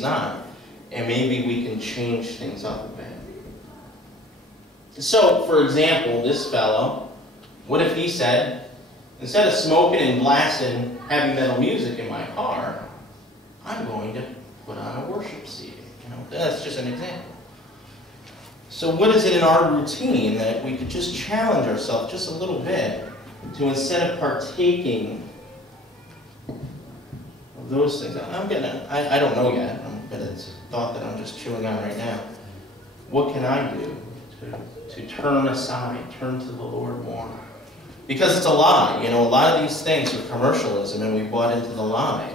not. And maybe we can change things up a bit. So, for example, this fellow, what if he said, instead of smoking and blasting heavy metal music in my car, I'm going to put on a worship CD. That's just an example. So what is it in our routine that we could just challenge ourselves just a little bit to, instead of partaking of those things? I don't know yet, but it's a thought that I'm just chewing on right now. What can I do to turn aside, turn to the Lord more? Because it's a lie. A lot of these things are commercialism, and we bought into the lie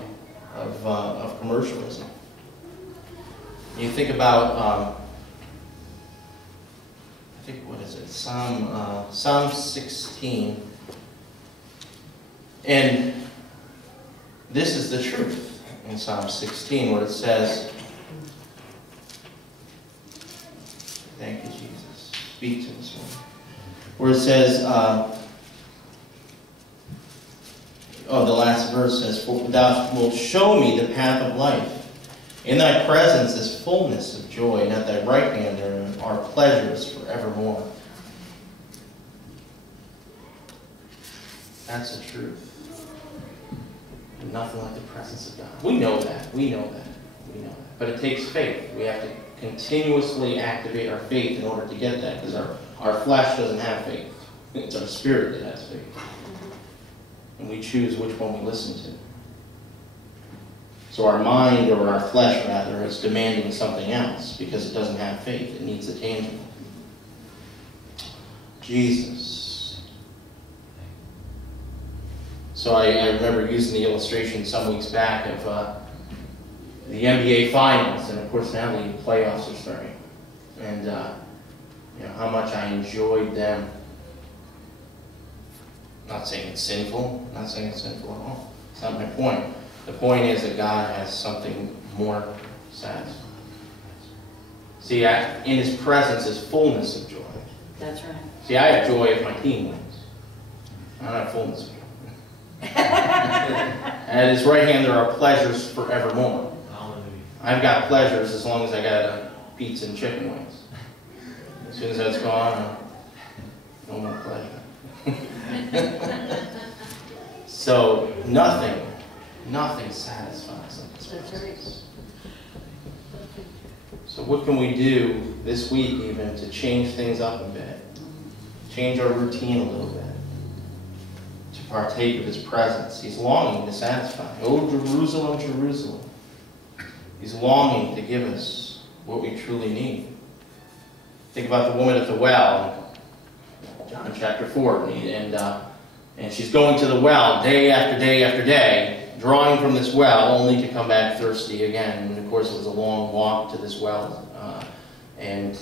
of commercialism. You think about, what is it? Psalm 16. And this is the truth in Psalm 16, where it says, thank you, Jesus. Speak to us, Lord. Where it says, the last verse says, for thou wilt show me the path of life. In thy presence is fullness of joy, and at thy right hand there are pleasures forevermore. That's the truth. And nothing like the presence of God. We know that. We know that. We know that. But it takes faith. We have to continuously activate our faith in order to get that, because our flesh doesn't have faith. It's our spirit that has faith. And we choose which one we listen to. So our mind, or our flesh rather, is demanding something else because it doesn't have faith. It needs the tangible. Jesus. So I remember using the illustration some weeks back of the NBA Finals, and of course now the playoffs are starting. And how much I enjoyed them. Not saying it's sinful. Not saying it's sinful at all. It's not my point. The point is that God has something more satisfying. See, in His presence is fullness of joy. That's right. See, I have joy if my team wins. I don't have fullness of joy. At His right hand there are pleasures forevermore. I've got pleasures as long as I got a pizza and chicken wings. As soon as that's gone, no more pleasure. So nothing satisfies like His presence. So what can we do this week even to change things up a bit? Change our routine a little bit. To partake of His presence. He's longing to satisfy. Oh, Jerusalem, Jerusalem. He's longing to give us what we truly need. Think about the woman at the well. John chapter 4. And she's going to the well day after day after day, drawing from this well, only to come back thirsty again. And of course, it was a long walk to this well, and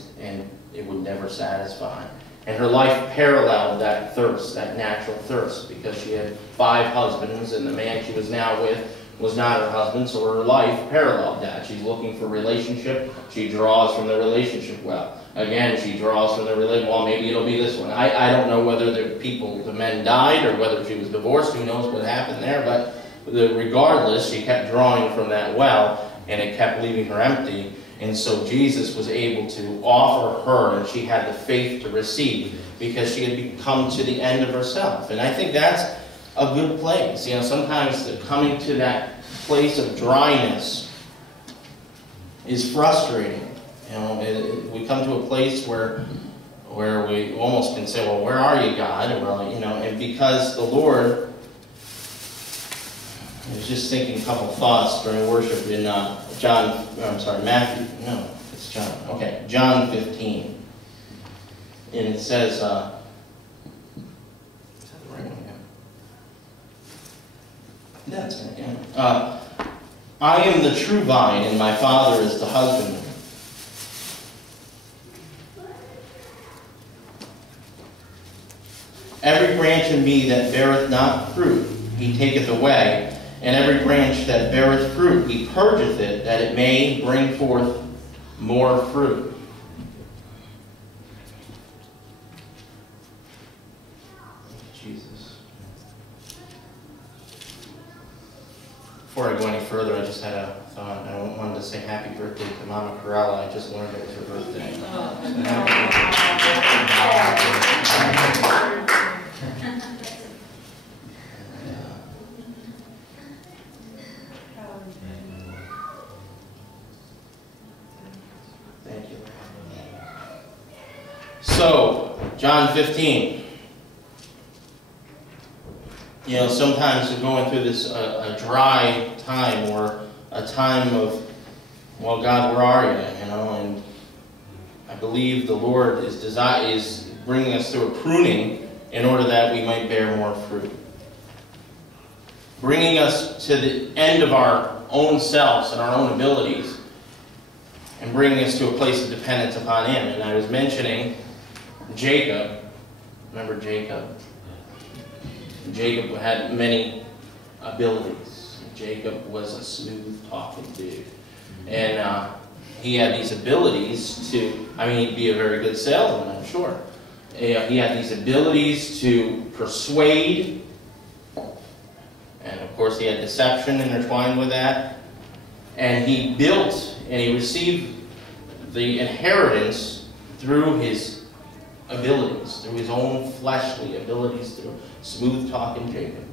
it would never satisfy. And her life paralleled that thirst, that natural thirst, because she had 5 husbands, and the man she was now with was not her husband, so her life paralleled that. She's looking for relationship. She draws from the relationship well. Again, she draws from the relationship. Well, maybe it'll be this one. I don't know whether the men died, or whether she was divorced. Who knows what happened there, but regardless, she kept drawing from that well, and it kept leaving her empty. And so Jesus was able to offer her, and she had the faith to receive, because she had come to the end of herself. And I think that's a good place. Sometimes coming to that place of dryness is frustrating. We come to a place where we almost can say, well, where are you, God? Well, and because the Lord, I was just thinking a couple thoughts during worship in John 15. And it says, is that the right one? Yeah. That's it, yeah. I am the true vine, and my Father is the husbandman. Every branch in me that beareth not fruit, He taketh away, and every branch that beareth fruit, He purgeth it, that it may bring forth more fruit. Jesus. Before I go any further, I just had a thought. thought I wanted to say happy birthday to Mama Corella. I just learned it was her birthday. Thank you. So, John 15. You know, sometimes we're going through this a dry time, or a time of, well, God, where are you? You know, and I believe the Lord is bringing us through a pruning in order that we might bear more fruit, bringing us to the end of our own selves and our own abilities, and bringing us to a place of dependence upon Him. And I was mentioning Jacob. Remember Jacob? Jacob had many abilities. Jacob was a smooth-talking dude. And he had these abilities to, I mean, he'd be a very good salesman, I'm sure. He had these abilities to persuade. And, of course, he had deception intertwined with that. And he built and he received the inheritance through his abilities, through his own fleshly abilities, through smooth-talking Jacob.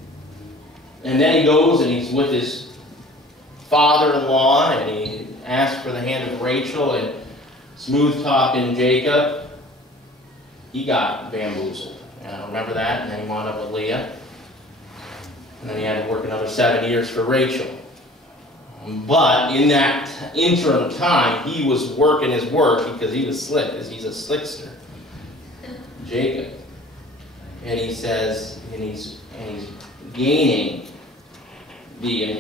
And then he goes and he's with his father-in-law, and he asks for the hand of Rachel, and smooth-talking Jacob, he got bamboozled. Remember that? And then he wound up with Leah. And then he had to work another 7 years for Rachel. But in that interim time, he was working his work because he was slick, because he's a slickster. Jacob. And he says, and he's gaining the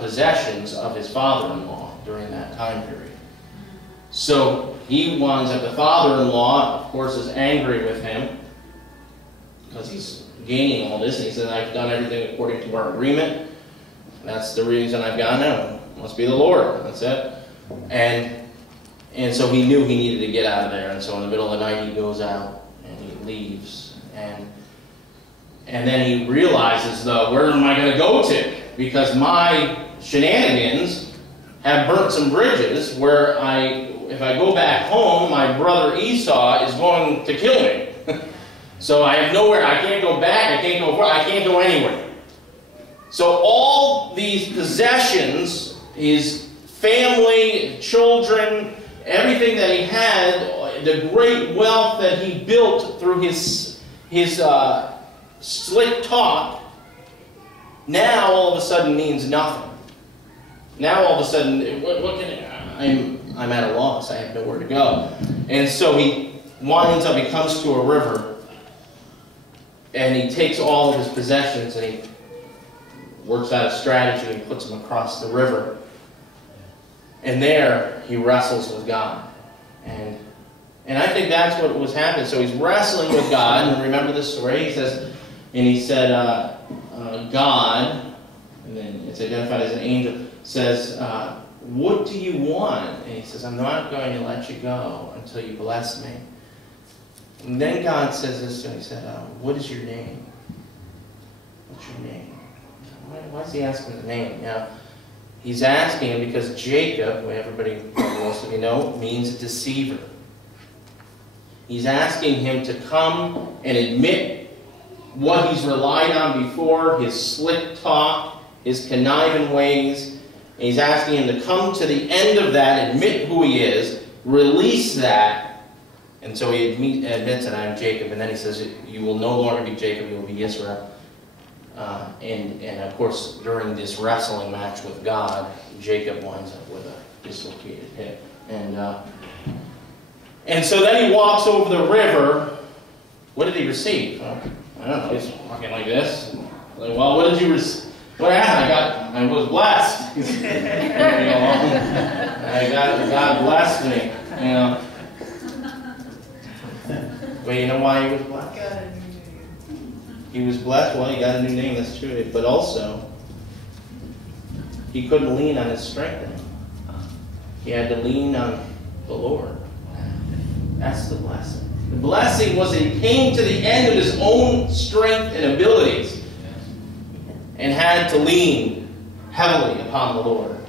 possessions of his father-in-law during that time period. So he winds up, the father-in-law, of course, is angry with him because he's gaining all this. And he says, I've done everything according to our agreement. That's the reason I've gone out. It must be the Lord. That's it. And so he knew he needed to get out of there. And so in the middle of the night, he goes out and he leaves. And then he realizes, though, where am I going to go to? Because my shenanigans have burnt some bridges where if I go back home, my brother Esau is going to kill me. So I have nowhere. I can't go back. I can't go forward. I can't go anywhere. So all these possessions, his family, children, everything that he had, the great wealth that he built through his slick talk, now all of a sudden means nothing. Now all of a sudden, I'm at a loss. I have nowhere to go. And so he comes to a river, and he takes all of his possessions and he works out a strategy and puts them across the river. And there he wrestles with God. And I think that's what was happening. So he's wrestling with God, and remember this story? He said, God, and then it's identified as an angel, says, what do you want? And he says, I'm not going to let you go until you bless me. And then God says this to him. He said, what is your name? What's your name? Why is he asking the name? He's asking him because Jacob, who everybody, most of you know, means deceiver. He's asking him to come and admit what he's relied on before, his slick talk, his conniving ways. And he's asking him to come to the end of that, admit who he is, release that. And so he admits that I'm Jacob. And then he says, you will no longer be Jacob, you will be Israel. And of course, during this wrestling match with God, Jacob winds up with a dislocated hip. And so then he walks over the river. What did he receive? I don't know. He's walking like this. Like, well, what did you receive? What happened? I was blessed. God blessed me. You know. But you know why he was blessed? He was blessed. Well, he got a new name. That's true. But also, he couldn't lean on his strength anymore. He had to lean on the Lord. That's the blessing. The blessing was that he came to the end of his own strength and abilities and had to lean heavily upon the Lord.